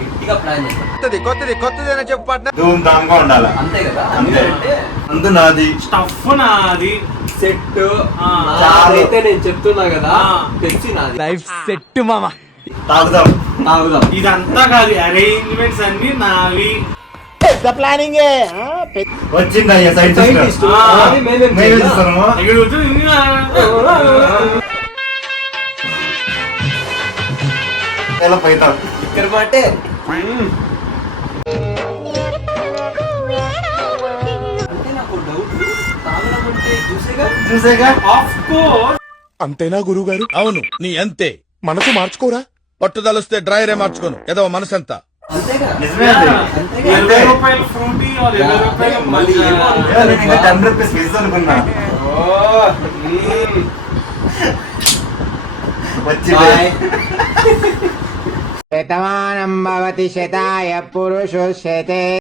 గట్టిగా ప్లాన్ చేస్తాం. కొత్తది అని చెప్పు పార్ట్నర్. ధూమ్ ధామ్ గా ఉండాలి. అంతే కదా. అంతే. అంటే అందు నాది స్టఫ్ నాది సెట్ చాలు. అయితే నేను చెప్తున్నా కదా, తెచ్చి నాది లైఫ్ సెట్ మామ. తాగుదాం. తాగుదాం. ఇదంతా కాదు, అరేంజ్మెంట్స్ అన్ని నావి. పెద్ద ప్లానింగ్. వచ్చింది అయ్యా Scientist. అది మేమేం చేయాలా? ఇక్కడ కూర్చొని ఎలా పోతాం ఇక్కడ మాటే అంటే నాకు డౌట్, తాగడం అంటే చూసేగా. చూసేగా. Of course. అంతేనా గురువుగారు? అవును, నీ అంతే. మనసు మార్చుకోరా. పట్టుదలొస్తే డ్రైరే మార్చుకోను. ఏదో మనసంతా. అంతేగా. నిజమే అది. అంతేగా. 20 రూపాయలు ఫ్రూటీ, 20 రూపాయలు మళ్ళీ మజ్జిగ. ఏమో నేను ఇంకా 10 రూపీస్ ఫీజు అనుకున్నా. వచ్చింది. బాయ్. శతమానం భవతి శతాయ పురుషుష్యతే